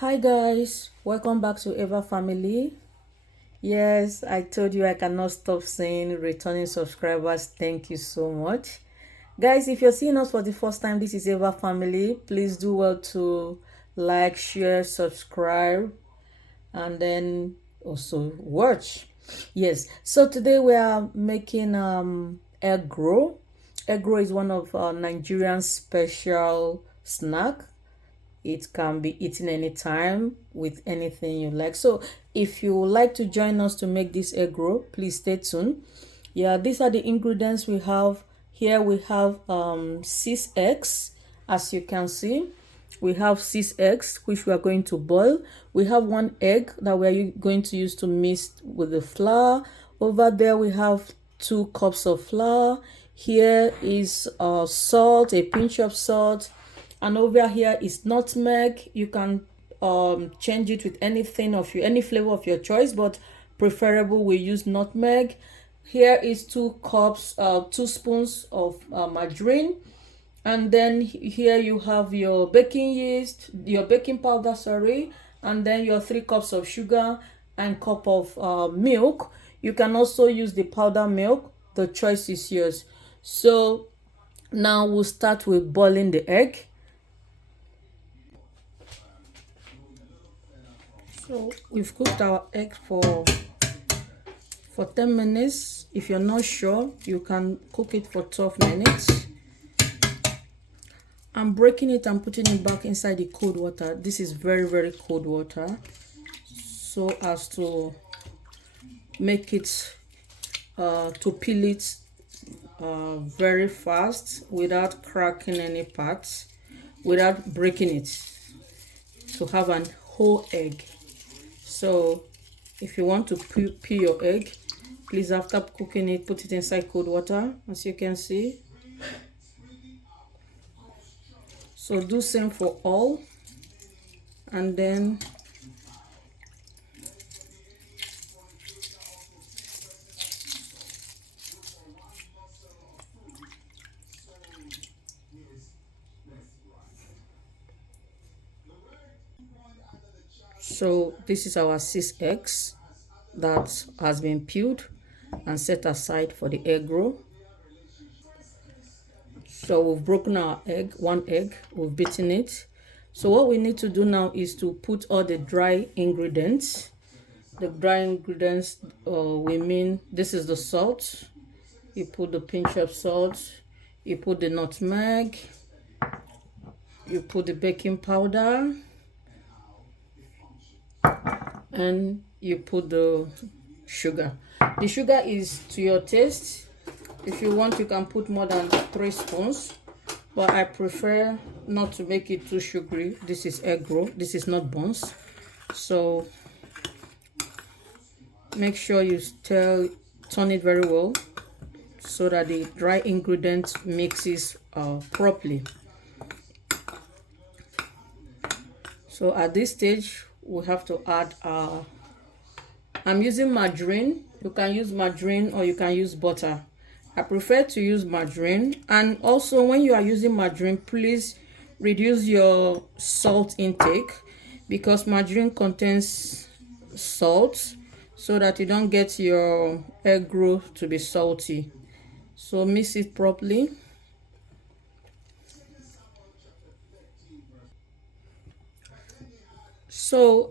Hi guys, welcome back to Eva Family. Yes, I told you I cannot stop saying returning subscribers, thank you so much. Guys, if you're seeing us for the first time, this is Eva Family. Please do well to like, share, subscribe, and then also watch. Yes, so today we are making egg roll. Egg roll is one of Nigerian special snack. It can be eaten anytime with anything you like. So if you would like to join us to make this egg roll, please stay tuned. Yeah, these are the ingredients we have. Here we have 6 eggs, as you can see. We have 6 eggs which we are going to boil. We have 1 egg that we are going to use to mix with the flour. Over there we have 2 cups of flour. Here is salt, a pinch of salt, and over here is nutmeg. You can change it with anything of you, any flavor of your choice, but preferable we use nutmeg. Here is 2 cups 2 spoons of margarine, and then here you have your baking yeast, your baking powder, sorry, and then your 3 cups of sugar and cup of milk. You can also use the powder milk, the choice is yours. So now we'll start with boiling the egg. So we've cooked our egg for 10 minutes. If you're not sure, you can cook it for 12 minutes. I'm breaking it and putting it back inside the cold water. This is very, very cold water, so as to make it to peel it very fast without cracking any parts, without breaking it, to have an whole egg. So if you want to peel your egg, please, after cooking it, put it inside cold water, as you can see. So do same for all, and then so this is our 6 eggs that has been peeled and set aside for the egg roll. So we've broken our egg, 1 egg, we've beaten it. So what we need to do now is to put all the dry ingredients. The dry ingredients, we mean this is the salt. You put the pinch of salt, you put the nutmeg, you put the baking powder, and you put the sugar. The sugar is to your taste. If you want, you can put more than 3 spoons, but I prefer not to make it too sugary. This is egg roll, this is not buns, so make sure you turn it very well so that the dry ingredients mixes properly. So at this stage we have to add I'm using margarine. You can use margarine or you can use butter. I prefer to use margarine. And also, when you are using margarine, please reduce your salt intake, because margarine contains salt, so that you don't get your egg roll to be salty. So mix it properly. So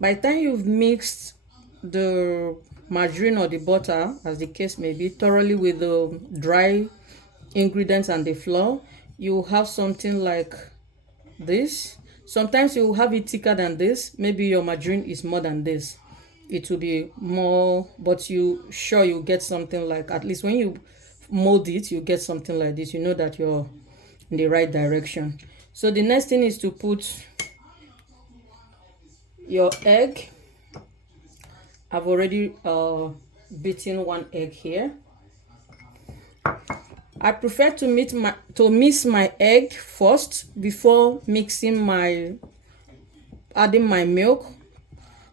by the time you've mixed the margarine or the butter, as the case may be, thoroughly with the dry ingredients and the flour, you have something like this. Sometimes you will have it thicker than this. Maybe your margarine is more than this, it will be more, but you get something like, at least when you mold it, you get something like this. You know that you're in the right direction. So the next thing is to put your egg. I've already beaten 1 egg here. I prefer to mix my egg first before adding my milk,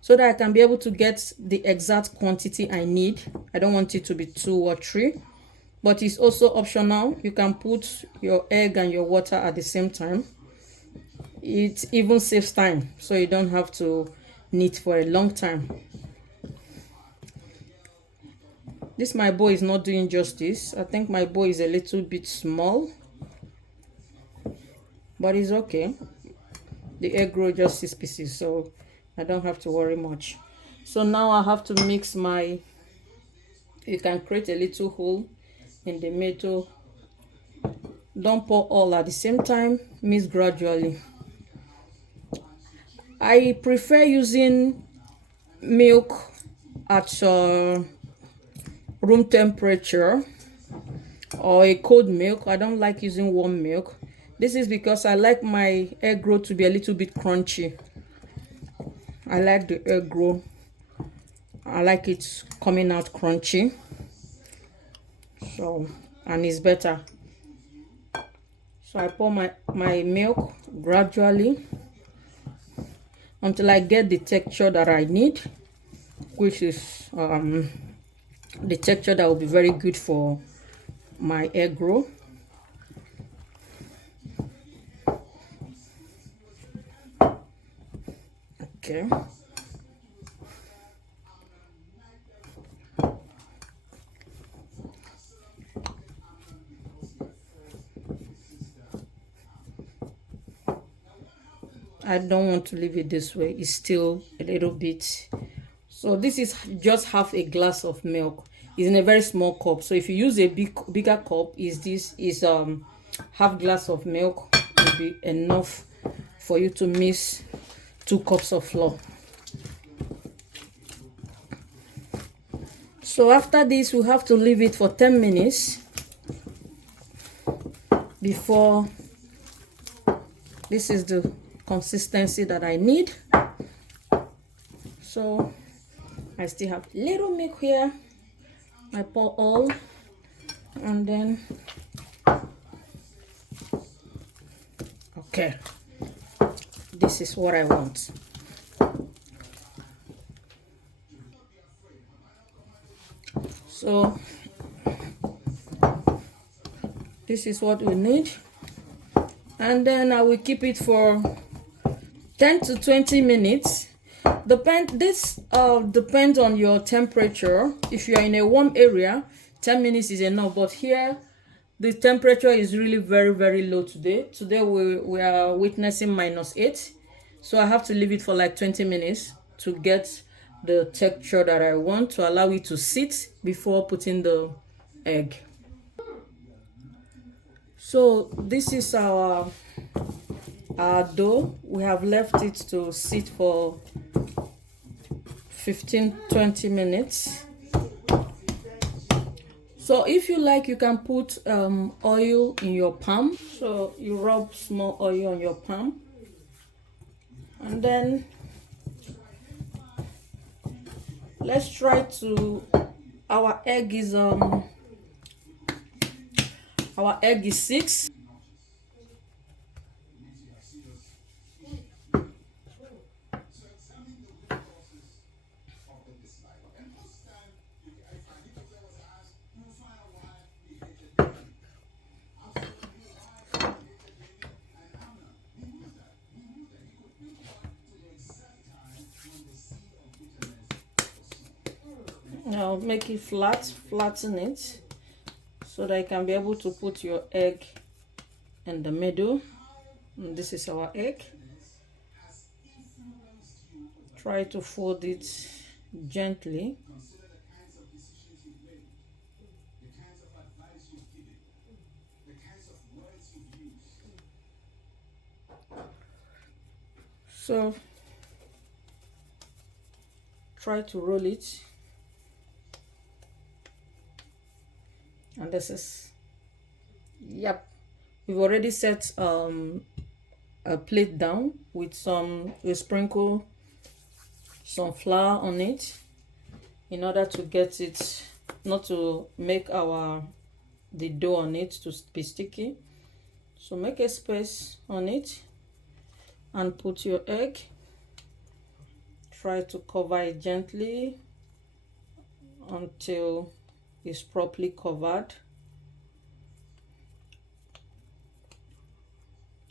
so that I can be able to get the exact quantity I need. I don't want it to be too watery, but it's also optional. You can put your egg and your water at the same time. It even saves time, so you don't have to knit for a long time. This my bow is not doing justice. I think my bow is a little bit small, but it's okay. The egg roll just 6 pieces, so I don't have to worry much. So now I have to mix my, you can create a little hole in the middle. Don't pour all at the same time, mix gradually. I prefer using milk at room temperature or a cold milk. I don't like using warm milk. This is because I like my egg roll to be a little bit crunchy. I like the egg roll, I like it coming out crunchy, so, and it's better. So I pour my milk gradually until I get the texture that I need, which is the texture that will be very good for my egg roll. Okay. I don't want to leave it this way. It's still a little bit. So this is just half a glass of milk. It's in a very small cup. So if you use a bigger cup, this is half glass of milk will be enough for you to mix 2 cups of flour. So after this, we have to leave it for 10 minutes before. This is the consistency that I need. So I still have little milk here. I pour all, and then okay, this is what I want. So this is what we need, and then I will keep it for 10 to 20 minutes. This depends on your temperature. If you are in a warm area, 10 minutes is enough, but here the temperature is really very, very low today. Today we are witnessing -8, so I have to leave it for like 20 minutes to get the texture that I want, to allow it to sit before putting the egg. So this is our dough. We have left it to sit for 15-20 minutes. So if you like, you can put oil in your palm. So you rub small oil on your palm, and then let's try to, our egg is 6. Now make it flatten it so that you can be able to put your egg in the middle. And this is our egg. Try to fold it gently. So try to roll it, and this is, yep, we've already set a plate down with we sprinkle some flour on it in order to get it, not to make the dough on it to be sticky. So make a space on it and put your egg. Try to cover it gently until it's properly covered,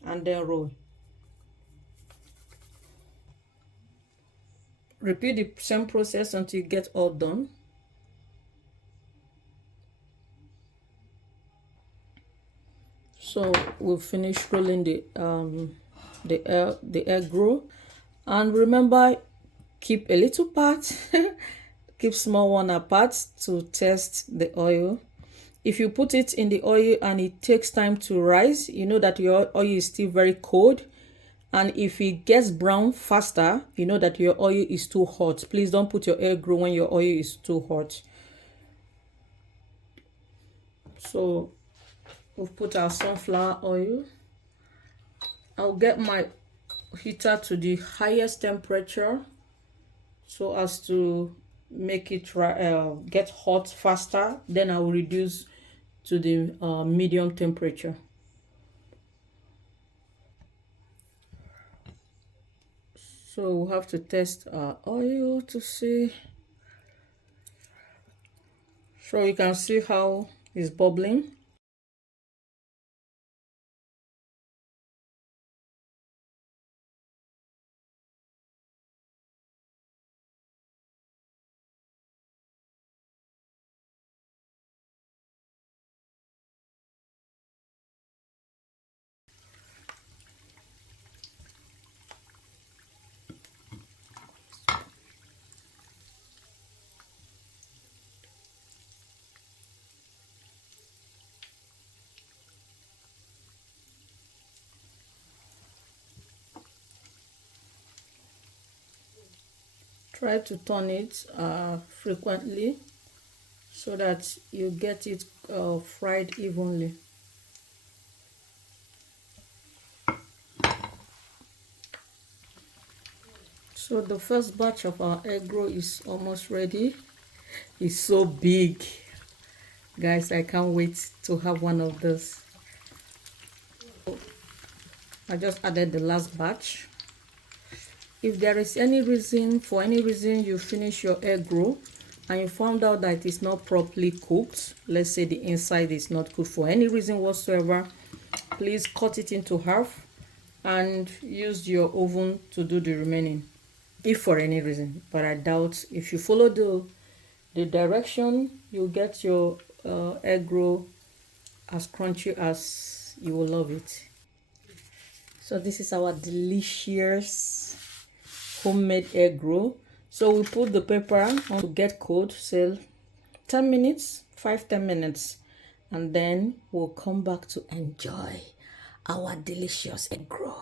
and then roll. repeat the same process until you get all done. So we'll finish rolling the egg roll, and remember, keep a little part keep small one apart to test the oil. If you put it in the oil and it takes time to rise, you know that your oil is still very cold. And if it gets brown faster, you know that your oil is too hot. Please don't put your egg roll when your oil is too hot. So we've put our sunflower oil. I'll get my heater to the highest temperature so as to make it get hot faster. Then I will reduce to the medium temperature. So we'll have to test our oil to see. So you can see how it's bubbling. Try to turn it frequently so that you get it fried evenly. So the first batch of our egg roll is almost ready. It's so big. Guys, I can't wait to have one of those. I just added the last batch. If there is any reason, for any reason you finish your egg roll and you found out that it is not properly cooked, let's say the inside is not cooked for any reason whatsoever, please cut it into half and use your oven to do the remaining, if for any reason. But I doubt, if you follow the direction, you'll get your egg roll as crunchy as you will love it. So this is our delicious homemade egg roll. So we put the pepper on to get cold, say 10 minutes, 5-10 minutes, and then we'll come back to enjoy our delicious egg roll.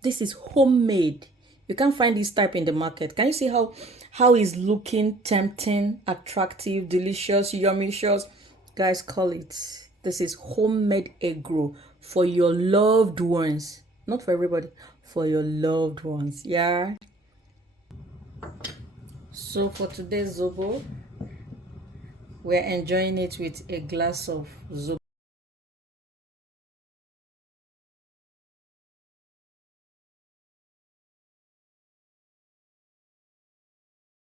This is homemade. You can't find this type in the market. Can you see how it's looking tempting, attractive, delicious, yummicious? Guys, call it. This is homemade egg roll for your loved ones. Not for everybody, for your loved ones. Yeah. So for today's zobo, we're enjoying it with a glass of zobo.